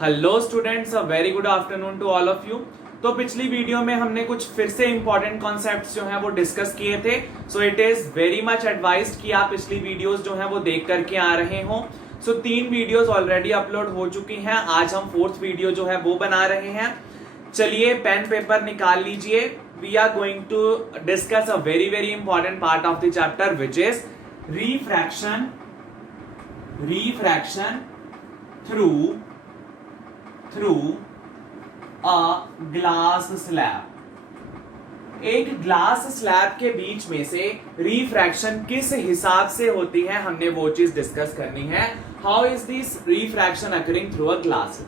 Hello students, a very good afternoon to all of you. तो पिछली video में हमने कुछ फिर से इंपॉर्टेंट कॉन्सेप्ट्स जो हैं वो डिस्कस किए थे। So it is very much advised कि आप पिछली वीडियोस जो हैं वो देख करके आ रहे हो। सो 3 वीडियोस ऑलरेडी अपलोड हो चुकी हैं। आज हम 4th वीडियो जो है वो बना रहे हैं। चलिए पेन पेपर निकाल लीजिए। We are going to discuss a very very important part of the chapter which is refraction through a glass slab. एक ग्लास स्लैब के बीच में से रिफ्रैक्शन किस हिसाब से होती है, हमने वो चीज डिस्कस करनी है। How is this refraction occurring through a glass.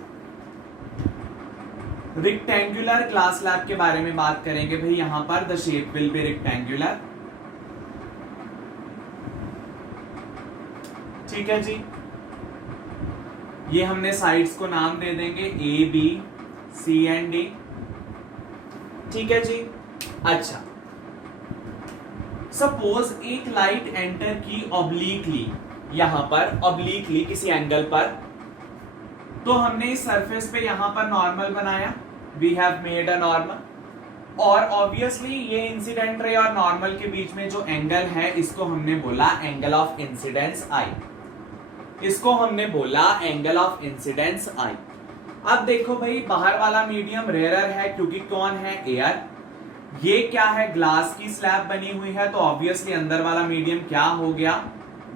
Rectangular glass slab के बारे में बात करेंगे भाई। यहां पर the shape will be rectangular. ठीक है जी, ये हमने साइड्स को नाम दे देंगे A B C and D. ठीक है जी। अच्छा, सपोज एक लाइट एंटर की ऑब्लिकली, यहां पर ऑब्लिकली किसी एंगल पर, तो हमने इस सरफेस पे यहां पर नॉर्मल बनाया। We have made a normal. और ऑब्वियसली ये इंसिडेंट रे और नॉर्मल के बीच में जो एंगल है इसको हमने बोला एंगल ऑफ इंसिडेंस आई। इसको हमने बोला एंगल ऑफ इंसिडेंस आई। अब देखो भाई, बाहर वाला मीडियम रेयरर है क्योंकि कौन है, एयर। ये क्या है, ग्लास की स्लैब बनी हुई है, तो ऑब्वियसली अंदर वाला मीडियम क्या हो गया,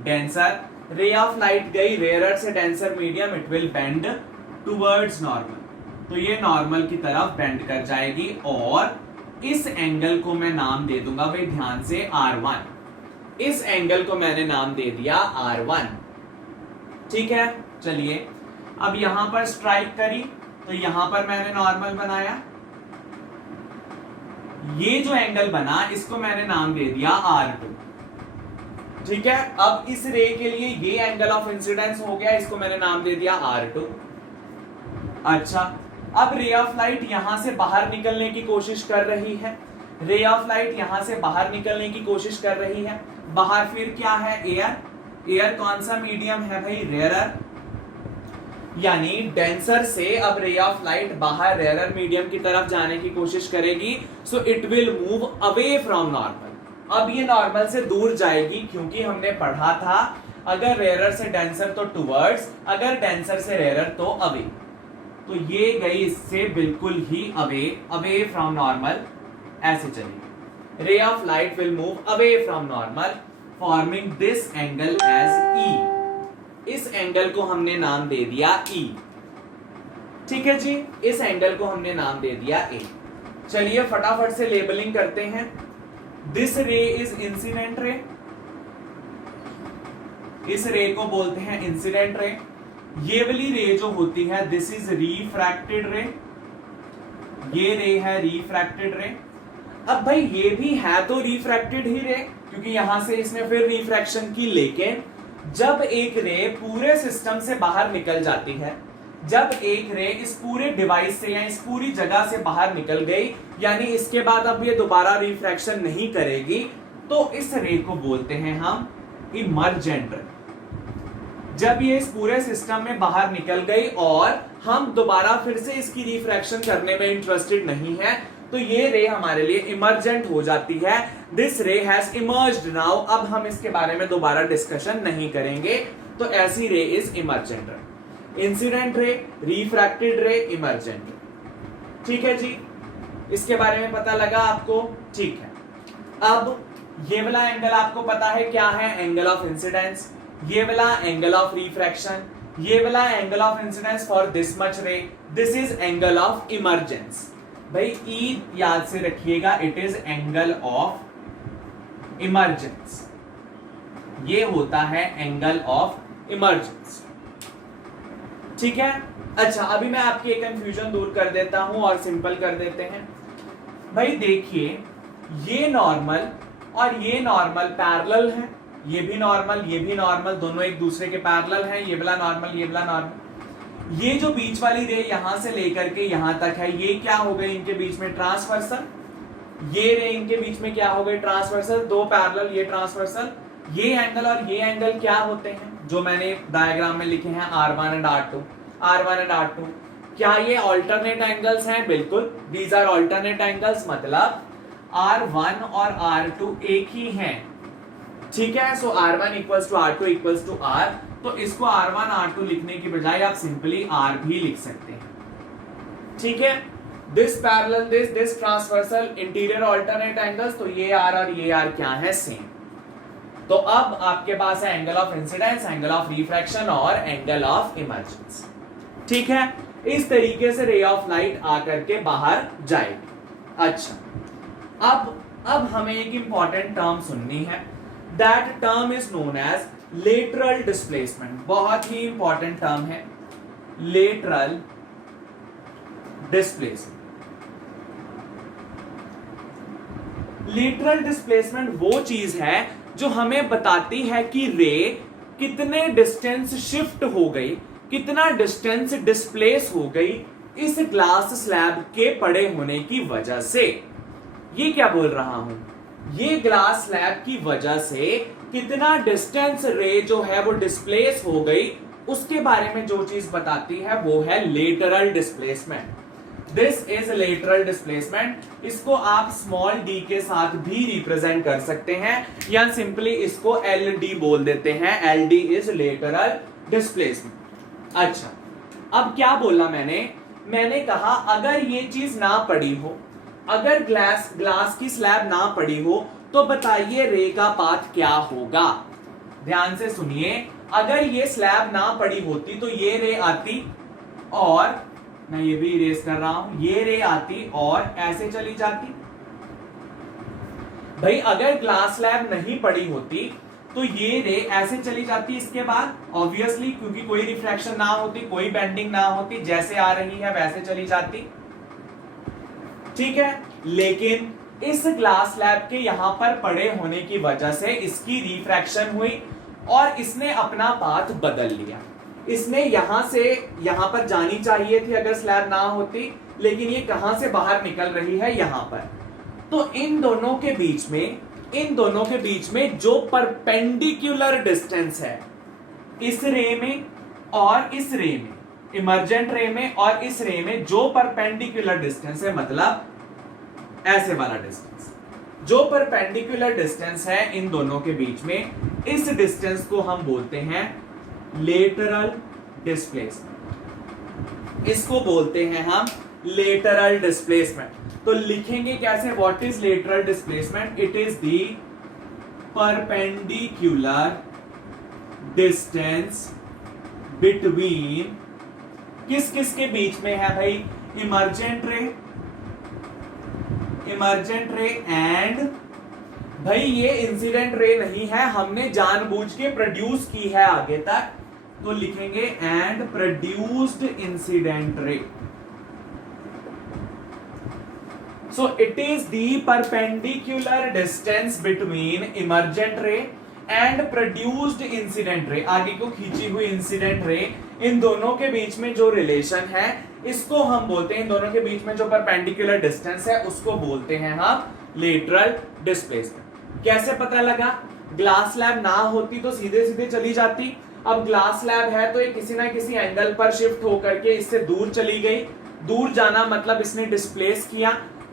डेंसर। रे ऑफ लाइट गई रेयरर से denser medium, it will bend towards normal, तो ये नॉर्मल की तरफ बेंड कर जाएगी। और इस एंगल को मैं नाम दे दूंगा भाई, ध्यान से, R1। इस एंगल को मैंने नाम दे दिया R1। ठीक है, चलिए अब यहां पर स्ट्राइक करी तो यहां पर मैंने नॉर्मल बनाया। ये जो एंगल बना इसको मैंने नाम दे दिया R2। ठीक है, अब इस रे के लिए ये एंगल ऑफ इंसिडेंस हो गया, इसको मैंने नाम दे दिया R2। अच्छा, अब रे ऑफ लाइट यहां से बाहर निकलने की कोशिश कर रही है। रे ऑफ लाइट यहां से बाहर निकलने की कोशिश कर रही है। बाहर फिर क्या है, एयर। एयर कौन सा मीडियम है भाई, रेयरर। यानी डेंसर से अब रे ऑफ लाइट बाहर रेयरर मीडियम की तरफ जाने की कोशिश करेगी। So it will move away from normal. अब ये नॉर्मल से दूर जाएगी, क्योंकि हमने पढ़ा था अगर रेयरर से डेंसर तो टुवर्ड्स, अगर डेंसर से रेयरर तो अवे। तो ये गई इससे बिल्कुल ही अवे, अवे फ्रॉम नॉर्मल, ऐसे चलेगी। Ray of light will move away from normal forming this angle as e. इस एंगल को हमने नाम दे दिया E। ठीक है जी, इस एंगल को हमने नाम दे दिया A। चलिए फटाफट से लेबलिंग करते हैं। दिस रे इज इंसिडेंट रे। इस रे को बोलते हैं इंसिडेंट रे। ये वाली रे जो होती है दिस इज रिफ्रैक्टेड रे। ये रे है रिफ्रैक्टेड रे। अब भाई ये भी है तो रिफ्रैक्टेड ही रे, क्योंकि यहां से इसने फिर रिफ्रैक्शन की। लेकिन जब एक रे पूरे सिस्टम से बाहर निकल जाती है, जब एक रे इस पूरे डिवाइस से या इस पूरी जगह से बाहर निकल गई, यानी इसके बाद अब ये दोबारा रिफ्रैक्शन नहीं करेगी, तो इस रे को बोलते हैं हम इमर्जेंट रे। जब ये इस पूरे सिस्टम में बाहर निकल गई और हम दोबारा फिर से इसकी रिफ्रैक्शन करने में इंटरेस्टेड नहीं है, तो ये रे हमारे लिए इमर्जेंट हो जाती है। दिस रे हैज इमर्ज्ड नाउ। अब हम इसके बारे में दोबारा डिस्कशन नहीं करेंगे। तो ऐसी रे इज इमर्जेंट रे। इंसिडेंट रे, रिफ्रैक्टेड रे, इमर्जेंट रे। ठीक है जी, इसके बारे में पता लगा आपको। ठीक है, अब ये वाला एंगल आपको पता है क्या है, एंगल ऑफ इंसिडेंस। ये वाला एंगल ऑफ रिफ्रैक्शन। ये वाला angle of incidence for this much ray, this is angle of emergence. भाई ई याद से रखिएगा, it is angle of emergence. ये होता है एंगल ऑफ इमर्जेंस। ठीक है। अच्छा, अभी मैं आपकी एक कंफ्यूजन दूर कर देता हूं और सिंपल कर देते हैं। भाई देखिए, ये नॉर्मल और ये नॉर्मल पैरेलल है। ये भी नॉर्मल, ये भी नॉर्मल, दोनों एक दूसरे के पैरेलल हैं। ये वाला नॉर्मल, ये वाला नॉर्मल। ये जो बीच वाली रे यहां से लेकर के यहां तक है, ये क्या हो गई इनके बीच में, ट्रांसवर्सल। ये रे इनके बीच में क्या हो गई, ट्रांसवर्सल। दो पैरेलल, ये ट्रांसवर्सल। ये एंगल और ये एंगल क्या होते हैं, जो मैंने डायग्राम में लिखे हैं R1 and R2। R1 and R2। क्या ये ऑल्टरनेट एंगल्स हैं? बिल्कुल, दीज आर ऑल्टरनेट एंगल्स, मतलब R1 और R2 एक ही हैं, ठीक है। So R1 equals to R2 equals to R, तो इसको R1 R2 लिखने की बजाय आप सिंपली R भी लिख सकते हैं, ठीक है। This parallel this transversal interior alternate angles, तो ये R और ये R क्या है? सेम। तो अब आपके पास है angle of incidence, angle of refraction और एंगल ऑफ इमर्जेंस, ठीक है। इस तरीके से रे ऑफ लाइट आकर के बाहर जाएगी। अच्छा, अब हमें एक इंपॉर्टेंट टर्म सुननी है, that term is known as lateral displacement. बहुत ही इंपॉर्टेंट टर्म है लेटरल डिस्प्लेसमेंट। लेटरल डिस्प्लेसमेंट वो चीज है जो हमें बताती है कि रे कितने डिस्टेंस शिफ्ट हो गई, कितना डिस्टेंस डिस्प्लेस हो गई इस ग्लास स्लैब के पड़े होने की वजह से। ये क्या बोल रहा हूं? ये ग्लास स्लैब की वजह से कितना डिस्टेंस रे जो है वो डिस्प्लेस हो गई, उसके बारे में जो चीज बताती है वो है lateral displacement. This is lateral displacement. इसको आप स्मॉल डी के साथ भी रिप्रेजेंट कर सकते हैं या सिंपली इसको एल डी बोल देते हैं। L D is lateral displacement. अच्छा, अब क्या बोला मैंने कहा अगर ये चीज ना पड़ी हो, अगर ग्लास की स्लैब ना पड़ी हो, तो बताइए रे का पाथ क्या होगा। ध्यान से सुनिए, अगर ये स्लैब ना पड़ी होती तो ये रे आती और मैं ये भी इरेज कर रहा हूं, ये रे आती और ऐसे चली जाती। भाई अगर ग्लास स्लैब नहीं पड़ी होती तो ये रे ऐसे चली जाती इसके बाद, ऑब्वियसली, क्योंकि कोई रिफ्रैक्शन ना होती, कोई बेंडिंग ना होती, जैसे आ रही है वैसे चली जाती, ठीक है। लेकिन इस ग्लास स्लैब के यहां पर पड़े होने की वजह से इसकी रिफ्रैक्शन हुई और इसने अपना पाथ बदल लिया। इसने यहां से यहां पर जानी चाहिए थी अगर स्लैब ना होती, लेकिन ये कहां से बाहर निकल रही है? यहां पर। तो इन दोनों के बीच में जो परपेंडिकुलर डिस्टेंस है इस रे में और इस रे में, इमर्जेंट रे में और इस रे में जो परपेंडिकुलर डिस्टेंस है, मतलब ऐसे वाला डिस्टेंस, जो परपेंडिकुलर डिस्टेंस है इन दोनों के बीच में, इस डिस्टेंस को हम बोलते हैं लेटरल डिस्प्लेसमेंट। इसको बोलते हैं हम लेटरल डिस्प्लेसमेंट। तो लिखेंगे कैसे? What is lateral displacement? It is the perpendicular distance between, किस किस के बीच में है भाई? इमर्जेंट रे एंड, भाई ये इंसिडेंट रे नहीं है, हमने जानबूझ के प्रोड्यूस की है आगे तक, तो लिखेंगे and produced incident ray. So it is the perpendicular distance between emergent रे एंड प्रोड्यूस्ड इंसिडेंट रे, आगे को खींची हुई इंसिडेंट रे, इन दोनों के बीच में जो रिलेशन है इसको हम बोलते हैं, इन दोनों के बीच में जो परपेंडिकुलर डिस्टेंस है उसको बोलते हैं हम लेटरल डिस्प्लेसमेंट। कैसे पता लगा? ग्लास स्लैब ना होती तो सीधे सीधे चली जाती, अब ग्लास स्लैब है तो ये किसी ना किसी एंगल पर शिफ्ट होकर के इससे दूर चली गई। दूर जाना मतलब इसने डिस्प्लेस किया,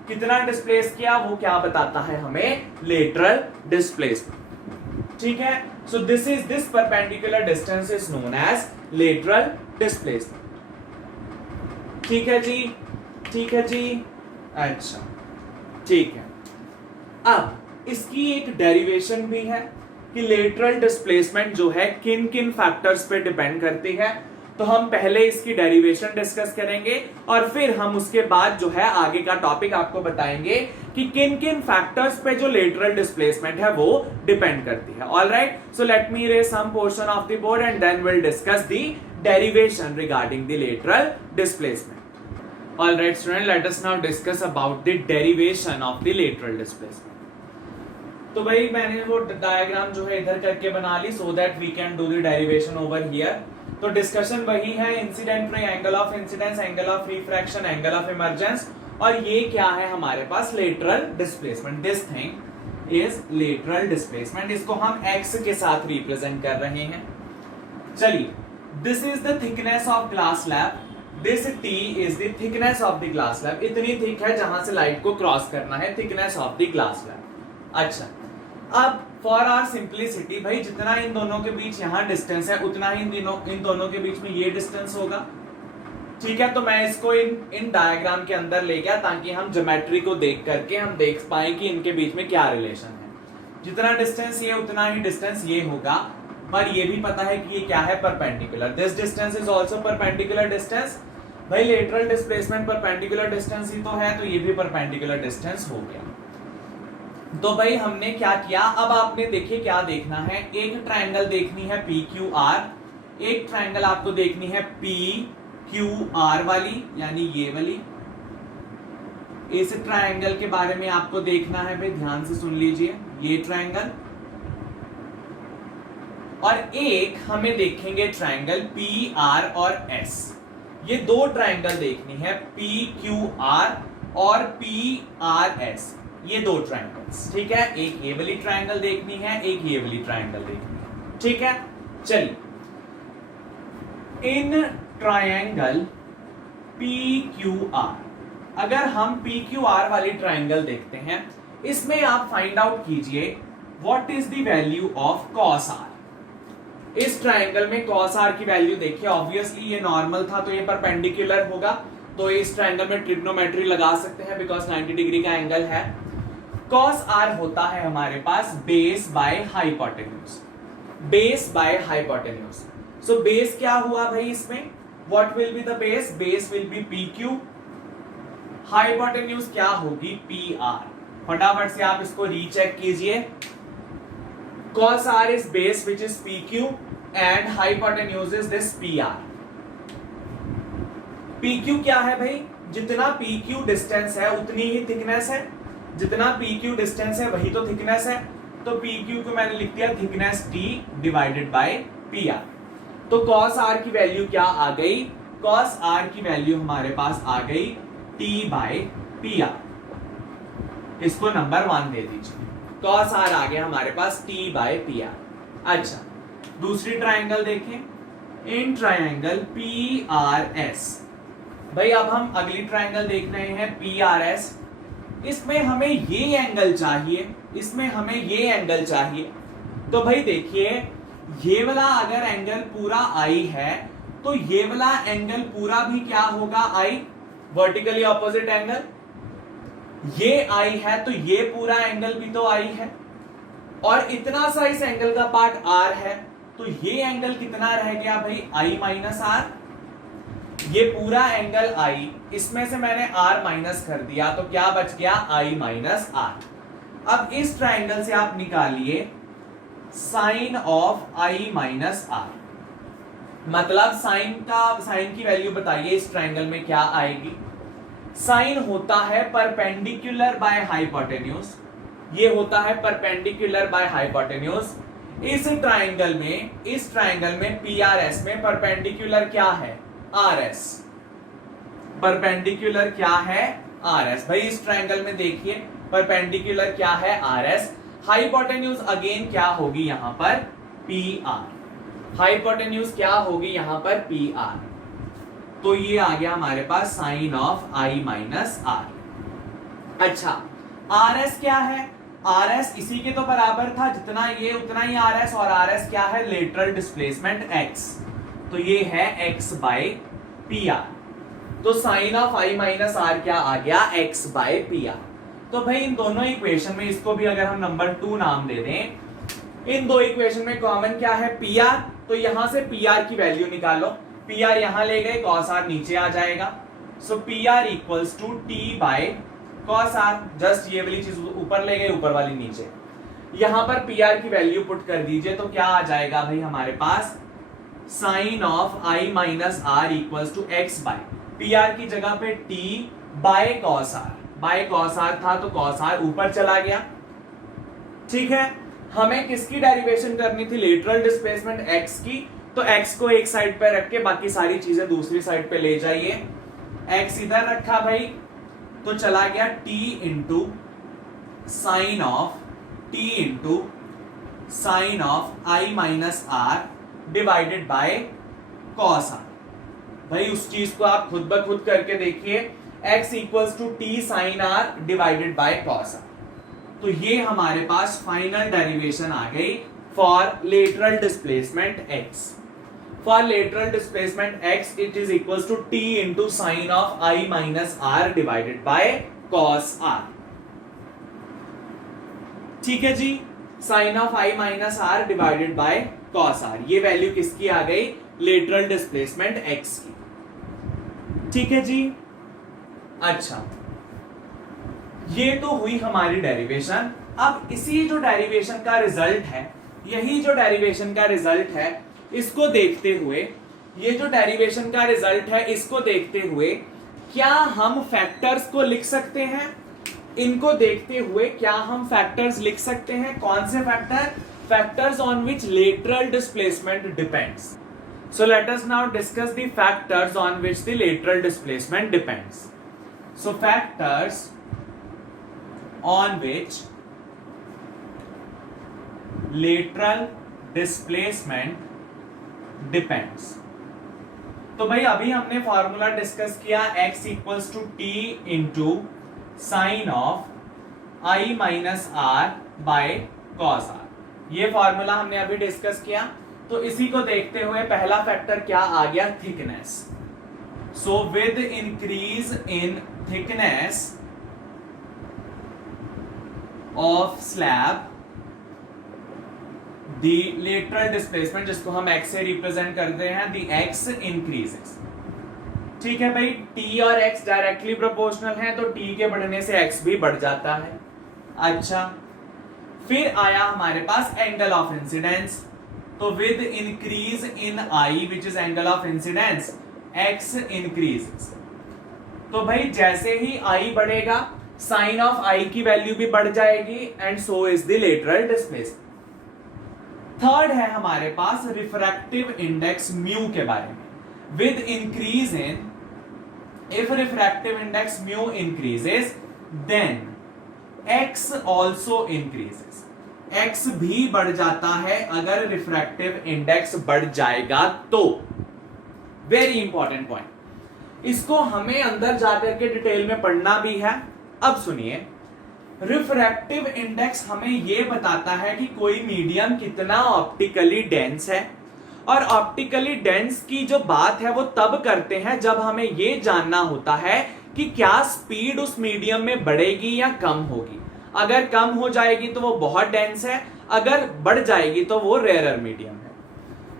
कितना डिस्प्लेस किया वो क्या बताता है हमें? लेटरल डिस्प्लेसमेंट, ठीक है। So this perpendicular distance is known as lateral displacement, ठीक है जी, ठीक है जी। अच्छा, ठीक है। अब इसकी एक डेरिवेशन भी है कि लेटरल डिस्प्लेसमेंट जो है किन किन फैक्टर्स पे डिपेंड करती है, तो हम पहले इसकी डेरिवेशन डिस्कस करेंगे और फिर हम उसके बाद जो है आगे का टॉपिक आपको बताएंगे कि किन किन फैक्टर्स पे जो लेटरल डिस्प्लेसमेंट है वो डिपेंड करती है। Alright, so let me erase some portion of the board and then will discuss the derivation regarding the lateral displacement. Alright student, let us now discuss about the derivation of the lateral displacement. तो भाई मैंने वो diagram जो है इधर करके बना ली so that we can do the derivation over here. तो डिस्कशन वही है, incident ray, angle of incidence, angle of refraction, angle of emergence, और ये क्या है हमारे पास? Lateral displacement. This thing is lateral displacement. इसको हम एक्स के साथ रिप्रेजेंट कर रहे हैं। चलिए this is the thickness of glass slab, this T is the thickness of the glass slab, इतनी थिक है जहां से लाइट को क्रॉस करना है, thickness of the glass slab. अच्छा, अब फॉर आवर सिंप्लिसिटी भाई जितना इन दोनों के बीच यहां डिस्टेंस है उतना ही इन दोनों के बीच में ये डिस्टेंस होगा, ठीक है। तो मैं इसको इन डायग्राम के अंदर ले गया ताकि हम ज्योमेट्री को देख करके हम देख पाए कि इनके बीच में क्या रिलेशन है। जितना डिस्टेंस ये उतना ही डिस्टेंस ये होगा, पर ये भी पता है कि ये क्या है, perpendicular. This distance is also perpendicular distance. भाई लेटरल डिस्प्लेसमेंट परपेंडिकुलर डिस्टेंस ही तो है, तो ये भी परपेंडिकुलर डिस्टेंस हो गया। तो भाई हमने क्या किया, अब आपने देखिए क्या देखना है, एक ट्रायंगल देखनी है पी क्यू आर, एक ट्रायंगल आपको देखनी है पी क्यू आर वाली, यानी ये वाली। इस ट्रायंगल के बारे में आपको देखना है भाई, ध्यान से सुन लीजिए, ये ट्रायंगल, और एक हमें देखेंगे ट्रायंगल पी आर और एस। ये दो ट्रायंगल देखनी है, पी क्यू आर और पी आर एस, ये दो ट्रायंगल्स, ठीक है। एक ये वाली ट्रायंगल देखनी है, एक ये वाली ट्रायंगल देखनी है, ठीक है। चलिए, in triangle P Q R, अगर हम पी क्यू आर वाली ट्रायंगल देखते हैं, इसमें आप फाइंड आउट कीजिए what is the value of cos R. इस ट्रायंगल में कॉस आर की वैल्यू देखिए, ऑब्वियसली ये नॉर्मल था तो ये परपेंडिकुलर होगा, तो इस ट्रायंगल में ट्रिग्नोमेट्री लगा सकते हैं बिकॉज 90 डिग्री का एंगल है। कॉस आर होता है हमारे पास base by hypotenuse, base by hypotenuse. So base क्या हुआ भाई इसमें, what will be the base, base will be P Q, hypotenuse क्या होगी पी आर। फटाफट से आप इसको रीचेक कीजिए, cos r is base which is pq and hypotenuse is this pr। pq क्या है भाई, जितना pq डिस्टेंस है उतनी ही थिकनेस है, जितना pq डिस्टेंस है वही तो थिकनेस है, तो pq को मैंने लिख दिया thickness t divided by pr। तो cos r की वैल्यू क्या आ गई, cos r की वैल्यू हमारे पास आ गई t बाय pr। इसको नंबर 1 दे दीजिए, cos r आ गया हमारे पास t बाय पी आर। अच्छा, दूसरी ट्रायंगल देखें, इन ट्रायंगल पी आर एस। भाई अब हम अगली ट्रायंगल देख रहे हैं पी आर एस। इसमें हमें ये एंगल चाहिए, इसमें हमें ये एंगल चाहिए। तो भाई देखिए, ये वाला अगर एंगल पूरा आई है तो ये वाला एंगल पूरा भी क्या होगा, आई, वर्टिकली ऑपोजिट एंगल। ये आई है तो ये पूरा एंगल भी तो आई है, और इतना सा इस एंगल का पार्ट आर है, तो ये एंगल कितना रह गया भाई, आई माइनस आर। ये पूरा एंगल आई, इसमें से मैंने आर माइनस कर दिया, तो क्या बच गया, आई माइनस आर। अब इस ट्रायंगल से आप निकालिए sine of I minus R, मतलब साइन की वैल्यू बताइए इस ट्रायंगल में क्या आएगी। साइन होता है परपेंडिकुलर बाय हाइपोटेन्यूज, ये होता है परपेंडिकुलर बाय हाइपोटेन्यूज। इस ट्रायंगल में पीआरएस में परपेंडिकुलर क्या है, आरएस। परपेंडिकुलर क्या है, आरएस। भाई इस ट्रायंगल में देखिए परपेंडिकुलर क्या है, आरएस। हाइपोटेन्यूज अगेन क्या होगी यहां पर, पी आर। हाइपोटेन्यूज क्या होगी यहां पर, पी आर। तो ये आ गया हमारे पास sine of I minus r. अच्छा, आर एस क्या है, आर एस इसी के तो बराबर था, जितना ये उतना ही आर एस, और आर एस क्या है, लेटरल डिस्प्लेसमेंट एक्स, तो ये है एक्स बाय पी आर। तो sine of I minus R क्या आ गया, एक्स बाय पी आर। तो भाई इन दोनों इक्वेशन में इसको भी अगर हम नंबर 2 नाम दे दें, इन दो इक्वेशन में कॉमन क्या है, पी आर। तो यहां से पी आर की वैल्यू निकालो, पी आर यहां ले गए, कॉस आर नीचे आ जाएगा। So P R equals to t by cos r, just ये वाली चीज ऊपर ले गए, ऊपर वाली नीचे। यहां पर पी आर की वैल्यू पुट कर दीजिए, तो क्या आ जाएगा भाई हमारे पास, sine of I minus r equals to x by, P R की जगह पे t by cos r, by cos r था तो कॉस आर ऊपर चला गया। ठीक है, हमें किसकी डेरिवेशन करनी थी, लेटरल डिस्प्लेसमेंट एक्स की, तो एक्स को एक साइड पे रख के बाकी सारी चीजें दूसरी साइड पे ले जाइए। एक्स इधर रखा भाई, तो चला गया T into sine of I minus are divided by cos R. भाई उस चीज को आप खुद ब खुद करके देखिए, x equals to t sine r divided by cos r. तो ये हमारे पास फाइनल डेरिवेशन आ गई for lateral displacement x। For lateral displacement x it is equals to t into sine of i minus are divided by cos r. ठीक है जी, sine of i minus are divided by cos are, ये value किसकी आ गई? Lateral displacement x की। ठीक है जी। अच्छा, ये तो हुई हमारी डेरिवेशन। अब इसी जो डेरिवेशन का रिजल्ट है, यही जो डेरिवेशन का रिजल्ट है, इसको देखते हुए, ये जो डेरिवेशन का रिजल्ट है इसको देखते हुए क्या हम फैक्टर्स को लिख सकते हैं? इनको देखते हुए क्या हम फैक्टर्स लिख सकते हैं? कौन से factor? Factors on which lateral displacement depends. So let us now discuss the factors on which the lateral displacement depends. So factors on which lateral displacement depends. तो भाई अभी हमने फॉर्मूला डिस्कस किया x equals to T into sine of i minus R by cos are. ये formula हमने अभी discuss किया। तो इसी को देखते हुए पहला फैक्टर क्या आ गया? Thickness. So with increase in thickness of slab the lateral displacement, जिसको हम x से रिप्रेजेंट करते हैं, द x इंक्रीजेस। ठीक है भाई, t और x डायरेक्टली प्रोपोर्शनल है, तो t के बढ़ने से x भी बढ़ जाता है। अच्छा, फिर आया हमारे पास एंगल ऑफ इंसिडेंस। तो with increase in i which is angle of incidence, x increases. तो भाई जैसे ही i बढ़ेगा साइन ऑफ i की वैल्यू भी बढ़ जाएगी and so is the lateral displacement. Third है हमारे पास रिफ्रैक्टिव इंडेक्स म्यू के बारे में। With increase in, if refractive index mu increases then x also increases. x भी बढ़ जाता है अगर रिफ्रैक्टिव इंडेक्स बढ़ जाएगा तो। वेरी इंपॉर्टेंट पॉइंट, इसको हमें अंदर जाकर के डिटेल में पढ़ना भी है। अब सुनिए, रिफ्रैक्टिव इंडेक्स हमें यह बताता है कि कोई मीडियम कितना ऑप्टिकली डेंस है, और ऑप्टिकली डेंस की जो बात है वो तब करते हैं जब हमें यह जानना होता है कि क्या स्पीड उस मीडियम में बढ़ेगी या कम होगी। अगर कम हो जाएगी तो वो बहुत डेंस है, अगर बढ़ जाएगी तो वो रेयरर मीडियम है।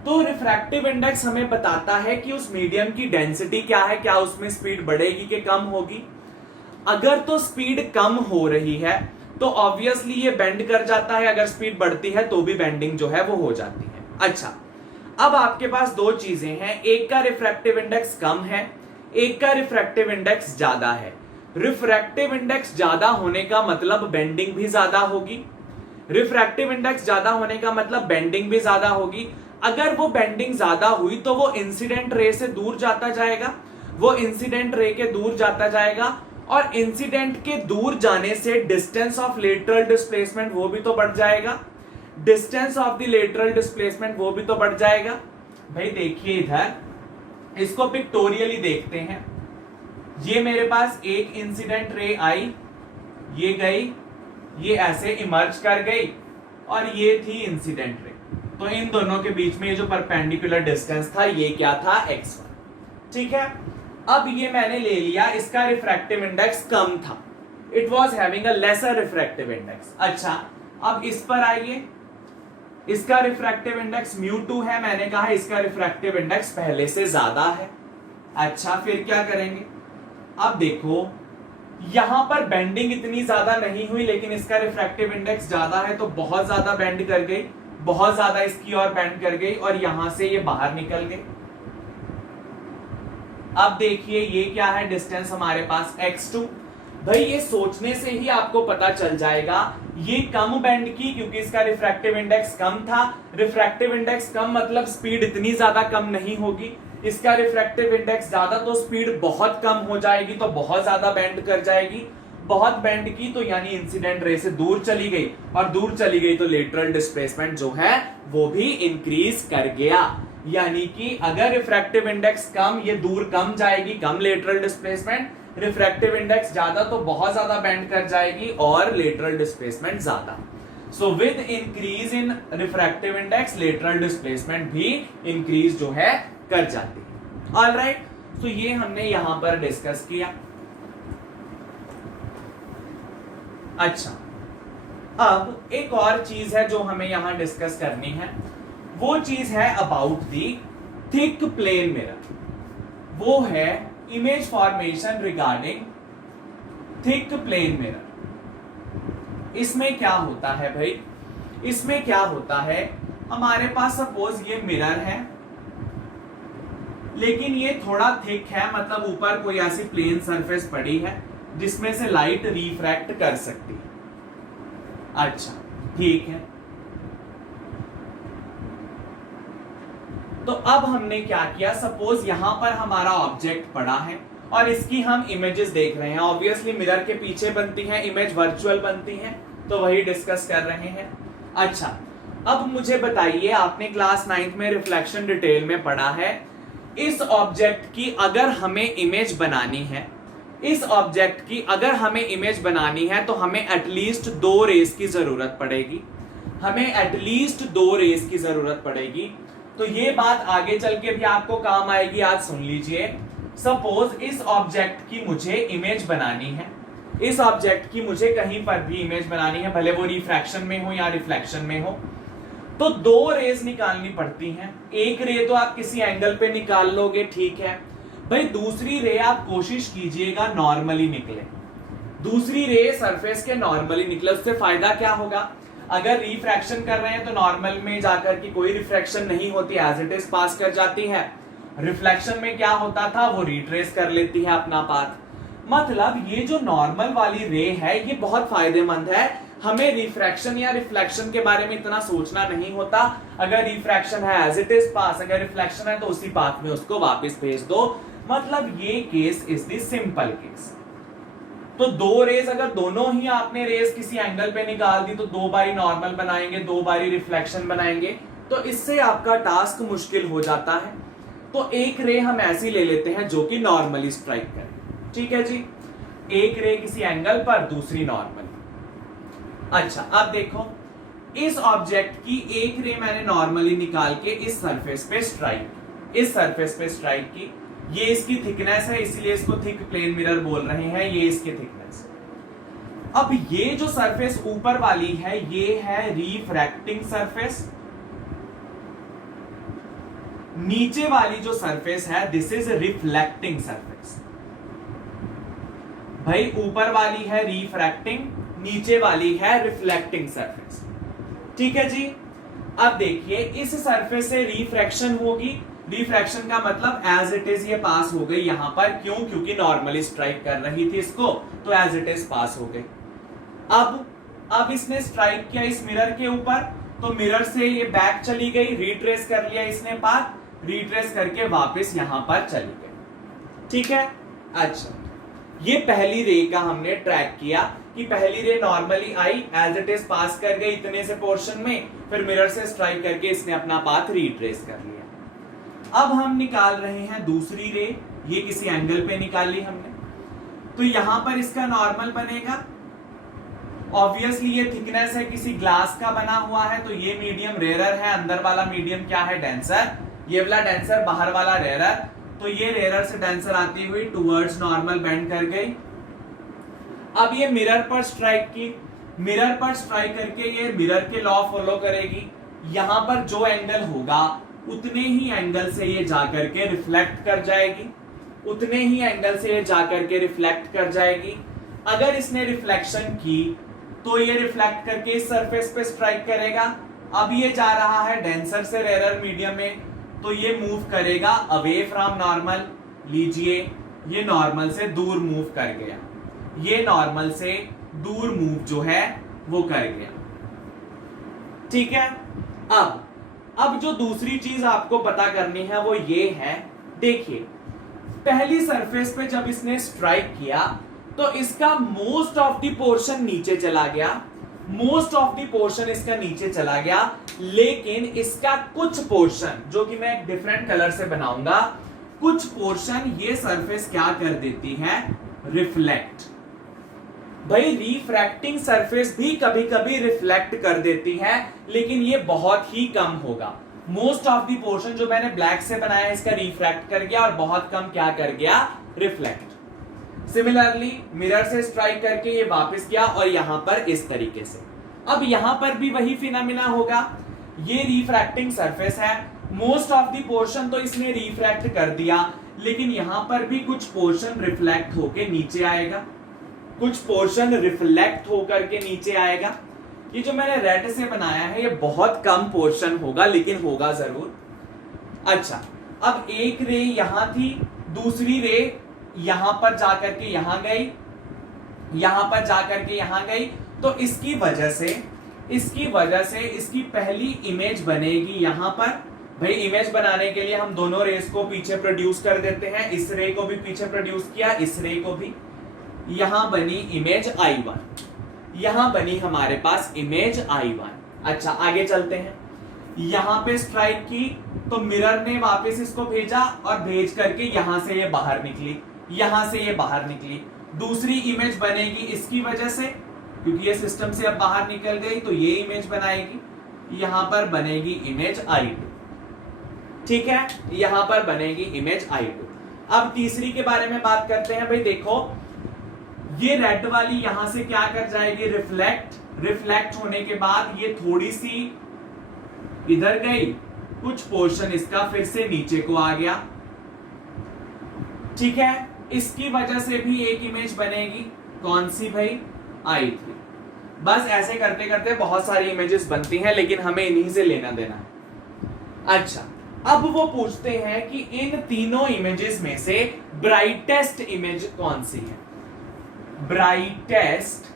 तो रिफ्रैक्टिव इंडेक्स हमें बताता है कि उस मीडियम की डेंसिटी क्या है, क्या उसमें स्पीड बढ़ेगी कि कम होगी। अगर तो स्पीड कम हो रही है तो ऑब्वियसली ये बेंड कर जाता है, अगर स्पीड बढ़ती है तो भी बेंडिंग जो है वो हो जाती है। अच्छा, अब आपके पास दो चीजें हैं, एक का रिफ्रैक्टिव इंडेक्स कम है, एक का रिफ्रैक्टिव इंडेक्स ज्यादा है। रिफ्रैक्टिव इंडेक्स ज्यादा होने का मतलब बेंडिंग भी ज्यादा होगी, रिफ्रैक्टिव इंडेक्स ज्यादा होने का मतलब बेंडिंग भी ज्यादा होगी। अगर वो बेंडिंग ज्यादा हुई तो वो इंसिडेंट रे से दूर जाता जाएगा, वो इंसिडेंट रे के दूर जाता जाएगा, और इंसिडेंट के दूर जाने से डिस्टेंस ऑफ लेटरल डिस्प्लेसमेंट वो भी तो बढ़ जाएगा, distance of the lateral displacement वो भी तो बढ़ जाएगा। भाई देखिए इधर, इसको पिक्टोरियली देखते हैं। ये मेरे पास एक इंसिडेंट रे आई, ये गई, ये ऐसे इमर्ज कर गई, और ये थी इंसिडेंट रे। तो इन दोनों के बीच में ये जो परपेंडिकुलर डिस्टेंस था ये क्या था? x1। ठीक है, अब ये मैंने ले लिया, इसका रिफ्रैक्टिव इंडेक्स कम था, it was having a lesser refractive index. अच्छा, अब इस पर आइए, इसका रिफ्रैक्टिव इंडेक्स μ2 है, मैंने कहा इसका रिफ्रैक्टिव इंडेक्स पहले से ज्यादा है। अच्छा, फिर क्या करेंगे? अब देखो यहां पर बेंडिंग इतनी ज्यादा नहीं हुई, लेकिन इसका रिफ्रैक्टिव इंडेक्स ज्यादा है तो बहुत ज्यादा बेंड कर गई, बहुत ज्यादा इसकी ओर बेंड कर गई, और यहां से ये बाहर निकल गई। अब देखिए ये क्या है? डिस्टेंस हमारे पास x2। भाई ये सोचने से ही आपको पता चल जाएगा ये कम बेंड की, क्योंकि इसका रिफ्रैक्टिव इंडेक्स कम था। रिफ्रैक्टिव इंडेक्स कम मतलब स्पीड इतनी ज्यादा कम नहीं होगी, इसका रिफ्रैक्टिव इंडेक्स ज्यादा तो स्पीड बहुत कम हो जाएगी, तो बहुत ज्यादा बेंड कर जाएगी। बहुत बेंड की तो यानी इंसिडेंट रे से दूर चली गई, और दूर चली गई तो लेटरल डिस्प्लेसमेंट जो है वो भी इंक्रीज कर गया। यानी कि अगर रिफ्रैक्टिव इंडेक्स कम, ये दूर कम जाएगी, कम लेटरल डिस्प्लेसमेंट, रिफ्रैक्टिव इंडेक्स ज्यादा तो बहुत ज्यादा बेंड कर जाएगी और लेटरल डिस्प्लेसमेंट ज्यादा। So with increase in refractive index lateral displacement भी इंक्रीज जो है कर जाती है। ऑलराइट, तो ये हमने यहां पर डिस्कस किया। अच्छा, अब एक और चीज है जो हमें यहां डिस्कस करनी है, वो चीज है about the thick plane mirror. वो है image formation regarding thick plane mirror. इसमें क्या होता है भाई, इसमें क्या होता है, हमारे पास सपोज ये मिरर है लेकिन ये थोड़ा थिक है, मतलब ऊपर कोई ऐसी प्लेन सरफेस पड़ी है जिसमें से लाइट रिफ्रैक्ट कर सकती है। अच्छा ठीक है, तो अब हमने क्या किया, सपोज यहां पर हमारा ऑब्जेक्ट पड़ा है और इसकी हम इमेजेस देख रहे हैं। ऑब्वियसली मिरर के पीछे बनती है इमेज, वर्चुअल बनती है, तो वही डिस्कस कर रहे हैं। अच्छा, अब मुझे बताइए, आपने क्लास 9th में रिफ्लेक्शन डिटेल में पढ़ा है, इस ऑब्जेक्ट की अगर हमें इमेज बनानी है, इस ऑब्जेक्ट की अगर हमें इमेज बनानी है तो हमें एटलीस्ट 2 रेस की जरूरत पड़ेगी, हमें एटलीस्ट 2 रेस की जरूरत पड़ेगी। तो ये बात आगे चल के भी आपको काम आएगी, आज सुन लीजिए। सपोज इस ऑब्जेक्ट की मुझे इमेज बनानी है, इस ऑब्जेक्ट की मुझे कहीं पर भी इमेज बनानी है, भले वो रिफ्रैक्शन में हो या रिफ्लेक्शन में हो, तो 2 रेज निकालनी पड़ती हैं। एक रे तो आप किसी एंगल पे निकाल लोगे, ठीक है भाई, दूसरी रे आप कोशिश कीजिएगा नॉर्मली निकले, दूसरी रे सरफेस के नॉर्मली निकले। उससे फायदा क्या होगा, अगर रिफ्रैक्शन कर रहे हैं तो नॉर्मल में जाकर की कोई रिफ्रैक्शन नहीं होती, एज इट इज पास कर जाती है। रिफ्लेक्शन में क्या होता था, वो रिट्रेस कर लेती है अपना पाथ। मतलब ये जो नॉर्मल वाली रे है ये बहुत फायदेमंद है, हमें रिफ्रैक्शन या रिफ्लेक्शन के बारे में इतना सोचना नहीं होता। अगर रिफ्रैक्शन है एज इट इज पास, अगर रिफ्लेक्शन है तो उसी पाथ में उसको वापस भेज दो। मतलब ये case is the simple case. तो 2 रेज अगर दोनों ही आपने रेज किसी एंगल पे निकाल दी तो 2 बारी नॉर्मल बनाएंगे, 2 बारी रिफ्लेक्शन बनाएंगे, तो इससे आपका टास्क मुश्किल हो जाता है। तो एक रे हम ऐसी ले लेते हैं जो कि नॉर्मली स्ट्राइक करे, ठीक है जी, एक रे किसी एंगल पर, दूसरी नॉर्मल। अच्छा, अब देखो, इस ऑब्जेक्ट की एक रे मैंने नॉर्मली निकाल के इस सरफेस पे स्ट्राइक, इस सरफेस पे स्ट्राइक की, ये इसकी थिकनेस है इसलिए इसको थिक प्लेन मिरर बोल रहे हैं, ये इसकी थिकनेस। अब ये जो सरफेस ऊपर वाली है ये है रिफ्रैक्टिंग सरफेस, नीचे वाली जो सरफेस है दिस इज रिफ्लेक्टिंग सरफेस। भाई ऊपर वाली है रिफ्रैक्टिंग, नीचे वाली है रिफ्लेक्टिंग सरफेस, ठीक है जी। अब देखिए इस सरफेस से रिफ्रैक्शन होगी, रिफ्रैक्शन का मतलब एज इट इज ये पास हो गई यहां पर, क्यों, क्योंकि नॉर्मली स्ट्राइक कर रही थी इसको, तो एज इट इज पास हो गई। अब इसने स्ट्राइक किया इस मिरर के ऊपर, तो मिरर से ये बैक चली गई, रिट्रेस कर लिया इसने पाथ, रिट्रेस करके वापस यहां पर चली गई, ठीक है। अच्छा, ये पहली रे का हमने ट्रैक किया कि पहली रे नॉर्मली आई, एज इट इज पास कर गई इतने से पोर्शन में, फिर मिरर से स्ट्राइक करके इसने अपना पाथ रिट्रेस कर लिया। अब हम निकाल रहे हैं दूसरी रे, ये किसी एंगल पे निकाली हमने, तो यहां पर इसका नॉर्मल बनेगा। ऑब्वियसली ये थिकनेस है किसी ग्लास का बना हुआ है, तो ये मीडियम रेयर है, अंदर वाला मीडियम क्या है, डेंसर, ये वाला डेंसर, बाहर वाला रेयर, तो ये रेयर से डेंसर आती हुई टुवर्ड्स नॉर्मल बेंड कर गई। अब ये मिरर पर स्ट्राइक की, मिरर पर स्ट्राइक करके ये मिरर के लॉ फॉलो करेगी, यहां पर जो एंगल होगा उतने ही एंगल से ये जाकर के रिफ्लेक्ट कर जाएगी, उतने ही एंगल से ये जाकर के रिफ्लेक्ट कर जाएगी। अगर इसने रिफ्लेक्शन की तो ये रिफ्लेक्ट करके इस सरफेस पे स्ट्राइक करेगा। अब ये जा रहा है डेंसर से रेयर मीडियम में, तो ये मूव करेगा अवे फ्रॉम नॉर्मल, लीजिए ये नॉर्मल से दूर मूव कर गया, ये नॉर्मल से दूर मूव जो है वो कर गया, ठीक है। अब जो दूसरी चीज आपको पता करनी है वो ये है, देखिए पहली सरफेस पे जब इसने स्ट्राइक किया तो इसका मोस्ट ऑफ द पोर्शन नीचे चला गया, मोस्ट ऑफ द पोर्शन इसका नीचे चला गया, लेकिन इसका कुछ पोर्शन जो कि मैं एक डिफरेंट कलर से बनाऊंगा, कुछ पोर्शन ये सरफेस क्या कर देती है, रिफ्लेक्ट। भाई रिफ्रैक्टिंग सरफेस भी कभी कभी रिफ्लेक्ट कर देती है, लेकिन ये बहुत ही कम होगा। मोस्ट ऑफ द पोर्शन जो मैंने ब्लैक से बनाया है इसका रिफ्रैक्ट कर गया और बहुत कम क्या कर गया, रिफ्लेक्ट। सिमिलरली मिरर से स्ट्राइक करके ये वापस गया और यहां पर इस तरीके से। अब यहां पर भी वही फिनोमिना होगा, ये रिफ्रैक्टिंग सरफेस है, मोस्ट ऑफ द पोर्शन तो इसने रिफ्रैक्ट कर दिया, लेकिन यहां पर भी कुछ पोर्शन रिफ्लेक्ट होके नीचे आएगा, कुछ पोर्शन रिफ्लेक्ट होकर के नीचे आएगा। ये जो मैंने रेड से बनाया है ये बहुत कम पोर्शन होगा, लेकिन होगा जरूर। अच्छा, अब एक रे यहां थी, दूसरी रे यहां पर जाकर के यहां गई, यहां पर जाकर के यहां गई, तो इसकी वजह से इसकी पहली इमेज बनेगी यहां पर। भाई इमेज बनाने के लिए हम दोनों रेस को पीछे प्रोड्यूस कर देते हैं, इस रे को भी पीछे प्रोड्यूस किया, इस रे को भी। यहां बनी इमेज I1, यहां बनी हमारे पास इमेज I1। अच्छा आगे चलते हैं, यहां पे स्ट्राइक की तो मिरर ने वापस इसको भेजा और भेज करके यहां से ये बाहर निकली, यहां से ये बाहर निकली। दूसरी इमेज बनेगी इसकी वजह से, क्योंकि ये सिस्टम से अब बाहर निकल गई तो ये इमेज बनाएगी, यहां पर बनेगी इमेज I2। ठीक है, यहां पर बनेगी इमेज I2। अब तीसरी के बारे में बात करते हैं। भाई देखो ये रेड वाली यहां से क्या कर जाएगी, रिफ्लेक्ट होने के बाद ये थोड़ी सी इधर गई, कुछ पोर्शन इसका फिर से नीचे को आ गया। ठीक है, इसकी वजह से भी एक इमेज बनेगी, कौन सी भाई, I3। बस ऐसे करते करते बहुत सारी इमेजेस बनती हैं, लेकिन हमें इन्हीं से लेना देना है। अच्छा, अब वो पूछते हैं कि इन तीनों इमेजेस में से ब्राइटेस्ट इमेज कौन सी है, ब्राइटेस्ट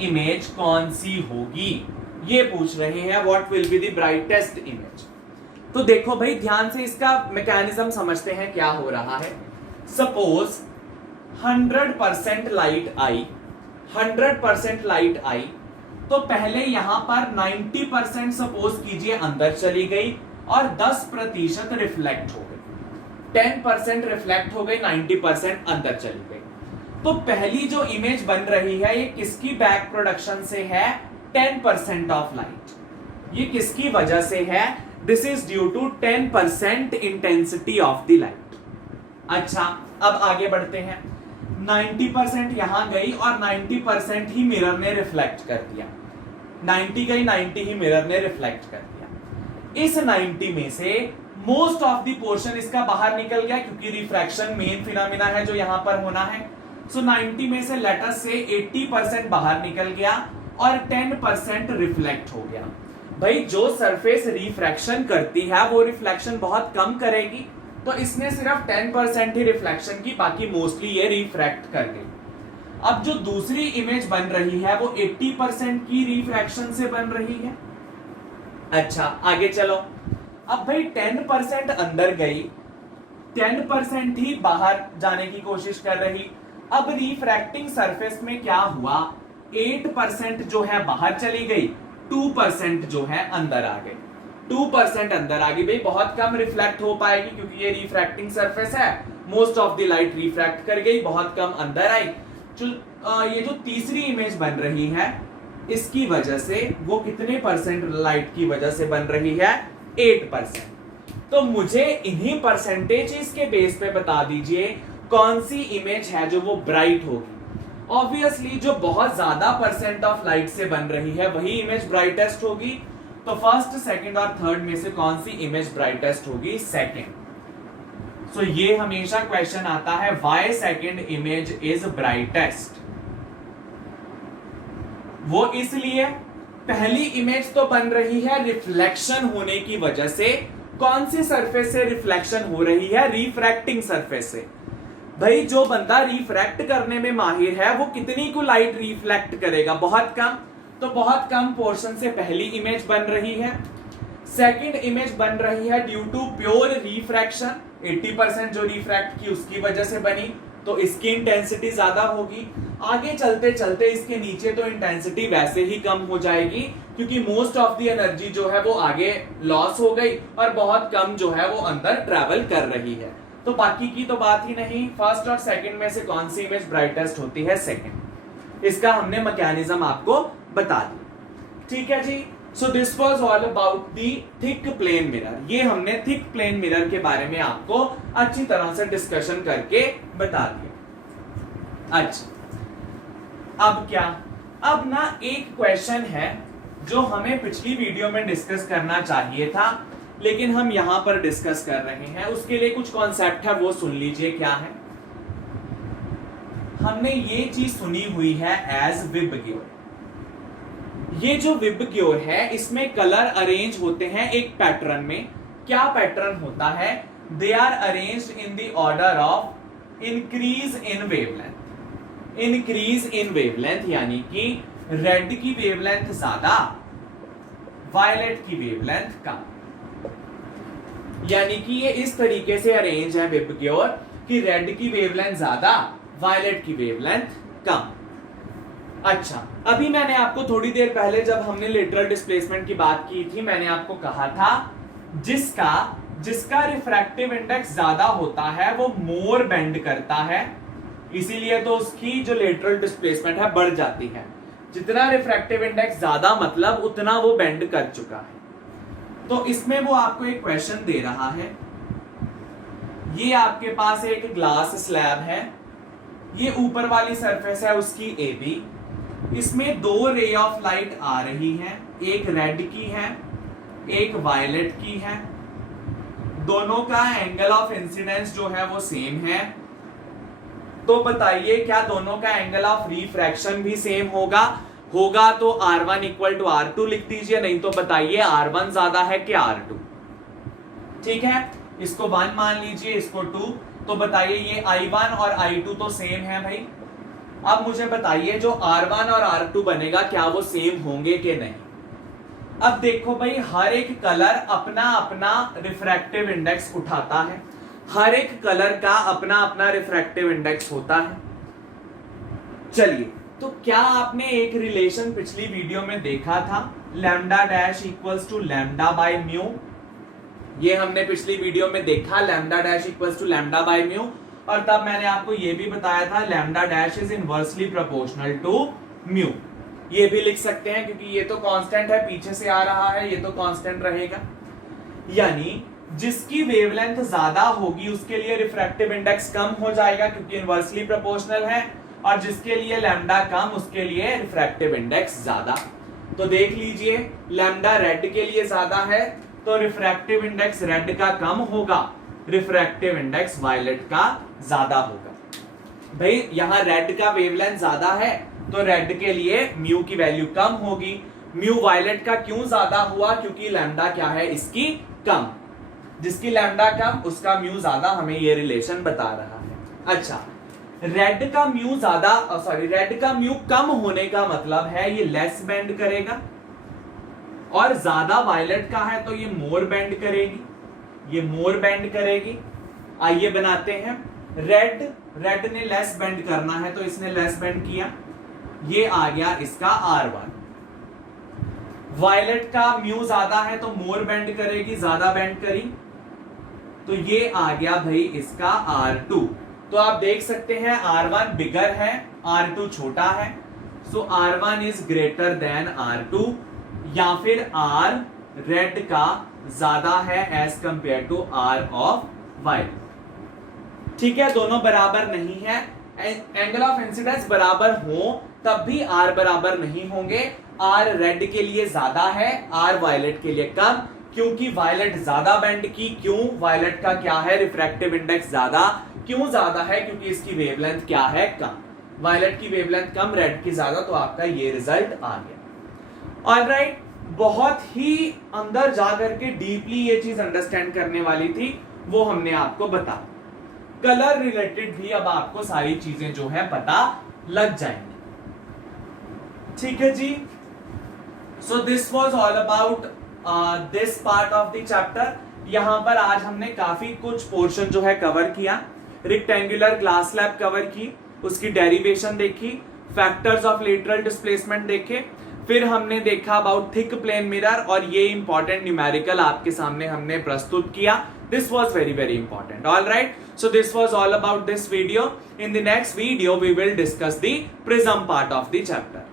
इमेज कौन सी होगी, ये पूछ रहे हैं। What will be the brightest image. तो देखो भाई ध्यान से इसका मैकेनिज्म समझते हैं क्या हो रहा है। सपोज 100% लाइट आई, 100% लाइट आई, तो पहले यहां पर 90% सपोज कीजिए अंदर चली गई और 10% रिफ्लेक्ट हो गई, 10% रिफ्लेक्ट हो गई, 90% अंदर चली गई। तो पहली जो इमेज बन रही है ये किसकी बैक प्रोडक्शन से है, 10% ऑफ लाइट। ये किसकी वजह से है, this is due to 10% intensity of the light. अच्छा अब आगे बढ़ते हैं, 90% यहां गई और 90% ही मिरर ने रिफ्लेक्ट कर दिया, 90 गई, 90 ही मिरर ने रिफ्लेक्ट कर दिया। इस 90 में से मोस्ट ऑफ द पोर्शन इसका बाहर निकल गया, क्योंकि रिफ्रैक्शन मेन फिनोमिना है जो यहां पर होना है। सो 90 में से लेटस से 80% बाहर निकल गया और 10% रिफ्लेक्ट हो गया। भाई जो सरफेस रिफ्रैक्शन करती है वो रिफ्लेक्शन बहुत कम करेगी, तो इसने सिर्फ 10% ही रिफ्लेक्शन की, बाकी मोस्टली ये रिफ्रैक्ट कर गई। अब जो दूसरी इमेज बन रही है वो 80% की रिफ्रैक्शन से बन रही है। अच्छा आगे चलो, अब भाई 10% अंदर गई, 10% ही बाहर जाने की कोशिश कर रही। अब रिफ्रैक्टिंग सरफेस में क्या हुआ, 8% जो है बाहर चली गई, 2% जो है अंदर आ गई, 2% अंदर आ गई। भाई बहुत कम रिफ्लेक्ट हो पाएगी क्योंकि ये रिफ्रैक्टिंग सरफेस है, most of the light refract कर गई, बहुत कम अंदर आई। ये जो तीसरी इमेज बन रही है इसकी वजह से वो कितने परसेंट लाइट की वजह से बन रही है, 8%। तो मुझे इन्हीं परसेंटेजेस के बेस पे बता दीजिए कौन सी इमेज है जो वो ब्राइट होगी। ऑब्वियसली जो बहुत ज्यादा परसेंट ऑफ लाइट से बन रही है वही इमेज ब्राइटेस्ट होगी। तो फर्स्ट, सेकंड और थर्ड में से कौन सी इमेज ब्राइटेस्ट होगी, सेकंड। सो ये हमेशा क्वेश्चन आता है, why second image is brightest. वो इसलिए पहली इमेज तो बन रही है रिफ्लेक्शन होने की वजह से। कौन सी सरफेस से रिफ्लेक्शन हो रही है, रिफ्रैक्टिंग सरफेस से। भाई जो बंदा रिफ्रैक्ट करने में माहिर है वो कितनी को लाइट रिफ्लेक्ट करेगा, बहुत कम। तो बहुत कम पोर्शन से पहली इमेज बन रही है। सेकंड इमेज बन रही है ड्यू टू प्योर रिफ्रैक्शन, 80% जो रिफ्रैक्ट की उसकी वजह से बनी, तो इसकी इंटेंसिटी ज्यादा होगी। आगे चलते चलते इसके नीचे तो इंटेंसिटी वैसे ही कम हो जाएगी, क्योंकि मोस्ट ऑफ द एनर्जी जो है वो आगे लॉस हो गई और बहुत कम जो है वो अंदर ट्रैवल कर रही है। तो बाकी की तो बात ही नहीं। फर्स्ट और सेकंड में से कौन सी इमेज ब्राइटेस्ट होती है? सेकंड। इसका हमने मैकेनिज्म आपको बता दिया, ठीक है जी। So this was all about the thick plane mirror. ये हमने थिक प्लेन मिरर के बारे में आपको अच्छी तरह से डिस्कशन करके बता दिया। अच्छा, अब क्या, अब ना एक क्वेश्चन है जो हमें पिछली वीडियो में डिस्कस करना चाहिए था, लेकिन हम यहां पर डिस्कस कर रहे हैं। उसके लिए कुछ कॉन्सेप्ट है, वो सुन लीजिए क्या है। हमने ये चीज सुनी हुई है एज विबग्योर। ये जो विबग्योर है, इसमें कलर अरेंज होते हैं एक पैटर्न में। क्या पैटर्न होता है? They are arranged in the order of increase in wavelength. Increase in wavelength यानी कि रेड की वेवलेंथ ज्यादा, वायलेट की वेवलेंथ कम। यानी कि ये इस तरीके से अरेंज है विबग्योर कि रेड की वेवलेंथ ज्यादा, वायलेट की वेवलेंथ कम। अच्छा, अभी मैंने आपको थोड़ी देर पहले जब हमने लेटरल डिस्प्लेसमेंट की बात की थी, मैंने आपको कहा था जिसका रिफ्रैक्टिव इंडेक्स ज्यादा होता है वो मोर बेंड करता है, इसीलिए तो उसकी जो लेटरल डिस्प्लेसमेंट है बढ़ जाती है। जितना रिफ्रैक्टिव इंडेक्स ज्यादा मतलब उतना वो बेंड कर चुका है। तो इसमें वो आपको एक क्वेश्चन दे रहा है। ये आपके पास एक ग्लास स्लैब है, ये ऊपर वाली सरफेस है उसकी AB। इसमें दो रे ऑफ लाइट आ रही हैं, एक रेड की है, एक वायलेट की है। दोनों का एंगल ऑफ इंसिडेंस जो है वो सेम है। तो बताइए क्या दोनों का एंगल ऑफ रिफ्रैक्शन भी सेम होगा? होगा तो R1 इक्वल टू R2 लिख दीजिए, नहीं तो बताइए R1 ज्यादा है कि R2। ठीक है, इसको 1 मान लीजिए, इसको 2। तो बताइए ये I1 और I2 तो सेम है भाई। अब मुझे बताइए जो R1 और R2 बनेगा क्या वो सेम होंगे कि नहीं? अब देखो भाई, हर एक कलर अपना अपना रिफ्रैक्टिव इंडेक्स उठाता है। हर एक कलर का अपना अपना रिफ्रैक्टिव इंडेक्स होता है। चलिए, तो क्या आपने एक रिलेशन पिछली वीडियो में देखा था, lambda dash equals to lambda by mu? ये हमने पिछली वीडियो में देखा, lambda dash equals to lambda by mu. और तब मैंने आपको ये भी बताया था lambda dash is inversely proportional to mu. ये भी लिख सकते हैं क्योंकि ये तो कांस्टेंट है, पीछे से आ रहा है, ये तो कांस्टेंट रहेगा। यानी जिसकी वेवलेंथ ज्यादा होगी उसके लिए रिफ्रैक्टिव इंडेक्स कम हो जाएगा क्योंकि इनवर्सली प्रोपोर्शनल है, और जिसके लिए लैम्डा कम उसके लिए रिफ्रैक्टिव इंडेक्स ज्यादा। तो देख लीजिए, लैम्डा रेड के लिए ज्यादा है तो रिफ्रैक्टिव इंडेक्स रेड का कम होगा, रिफ्रैक्टिव इंडेक्स वायलेट का ज्यादा होगा। भाई यहां रेड का वेवलेंथ ज्यादा है तो रेड के लिए म्यू की वैल्यू कम होगी। म्यू वायलेट का क्यों ज्यादा हुआ? क्योंकि लैम्डा क्या है इसकी कम। जिसकी लैम्डा कम उसका म्यू ज्यादा, हमें ये रिलेशन बता रहा है। अच्छा, रेड का म्यू ज्यादा, रेड का म्यू कम होने का मतलब है ये लेस बेंड करेगा, और ज्यादा वायलेट का है तो ये मोर बेंड करेगी, ये मोर बेंड करेगी। आइए बनाते हैं। रेड ने लेस बेंड करना है तो इसने लेस बेंड किया, ये आ गया इसका R1। वायलेट का म्यू ज्यादा है तो मोर बेंड करेगी, ज्यादा बेंड करी, तो ये आ गया भाई इसका R2। तो आप देख सकते हैं R1 बिगर है, R2 छोटा है। So R1 is greater than R2, या फिर R रेड का ज्यादा है as compare to R of violet. ठीक है, दोनों बराबर नहीं है। एंगल ऑफ इंसिडेंस बराबर हो तब भी R बराबर नहीं होंगे। R रेड के लिए ज्यादा है, R वायलेट के लिए कम, क्योंकि वायलेट ज्यादा बेंड की। क्यों? वायलेट का क्या है? रिफ्रैक्टिव इंडेक्स ज्यादा। क्यों ज्यादा है? क्योंकि इसकी वेवलेंथ क्या है? कम। वायलेट की वेवलेंथ कम, रेड की ज्यादा, तो आपका ये रिजल्ट आ गया। ऑलराइट, बहुत ही अंदर जाकर के डीपली ये चीज अंडरस्टैंड करने वाली थी, वो हमने आपको बता। कलर रिलेटेड भी अब आपको सारी चीजें जो है पता लग जाएंगी। ठीक है जी। So this was all about this part of the chapter. यहां पर आज हमने काफी कुछ पोर्शन जो है कवर किया। रेक्टेंगुलर ग्लास स्लैब कवर की, उसकी डेरिवेशन देखी, फैक्टर्स ऑफ लेटरल डिस्प्लेसमेंट देखे, फिर हमने देखा अबाउट थिक प्लेन मिरर और ये इंपॉर्टेंट न्यूमेरिकल आपके सामने हमने प्रस्तुत किया. This was very important. All right. So this was all about this video. In the next video, we will discuss the prism part of the chapter.